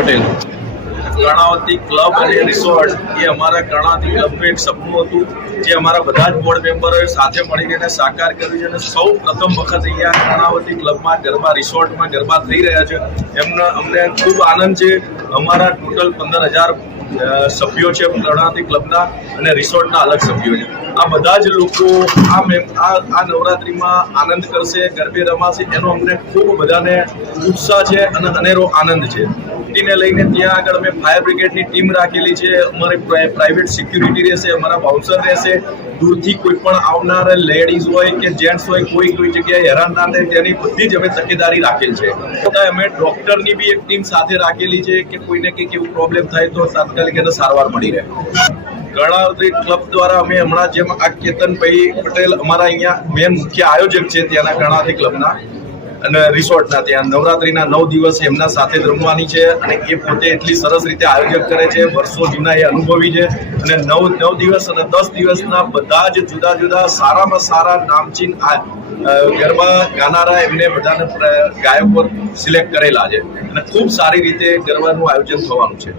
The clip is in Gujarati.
પટેલ. કર્ણાવતી ક્લબ અને રિસોર્ટ એ અમારા કર્ણાવતી ક્લબનું એક સપનું હતું જે અમારા બધા જ બોર્ડ મેમ્બરોએ સાથે મળીને સાકાર કર્યું છે અને સૌ પ્રથમ વખત અહીંયા કર્ણાવતી ક્લબમાં ગરબા રિસોર્ટમાં ગરબા થઈ રહ્યા છે. અમને ખૂબ આનંદ છે. અમારા ટોટલ 15,000 સભ્યો છે કર્ણાવતી ક્લબના અને રિસોર્ટના અલગ સભ્યો છે. આ બધા જ લોકો આ નવરાત્રિમાં આનંદ કરશે, ગરબે રમાશે એનો અમને ખૂબ બધાને ઉત્સાહ છે અને અનેરો આનંદ છે. ને લઈને ત્યાં આગળ અમે ફાયર બ્રિગેડની ટીમ રાખેલી છે. અમારી પ્રાઇવેટ સિક્યુરિટી રહેશે, અમારા બાઉન્સર રહેશે. દૂરથી કોઈ પણ આવનાર લેડીઝ હોય કે જેન્ટ્સ હોય કોઈ જગ્યાએ હેરાન ના થાય તેની બધી જ અમે તકેદારી રાખેલ છે. અમે ડોક્ટરની બી એક ટીમ સાથે રાખેલી છે કે કોઈને કંઈક એવું પ્રોબ્લેમ થાય તો તાત્કાલિક એને સારવાર મળી રહે. કર્ણાવતી ક્લબ દ્વારા અમે હમણાં જેમ આ કેતનભાઈ પટેલ અમારા અહીંયા મેન મુખ્ય આયોજક છે ત્યાંના કર્ણાવતી ક્લબના અને રિસોર્ટના, ત્યાં નવરાત્રિના 9 દિવસ એમના સાથે જ રમવાની છે અને એ પોતે એટલી સરસ રીતે આયોજક કરે છે. વર્ષો જૂના એ અનુભવી છે અને 9 દિવસ અને 10 દિવસના બધા જ જુદા જુદા સારામાં સારા નામચીન ગરબા ગાનારા એમને બધાને ગાયકો સિલેક્ટ કરેલા છે અને ખૂબ સારી રીતે ગરબાનું આયોજન થવાનું છે.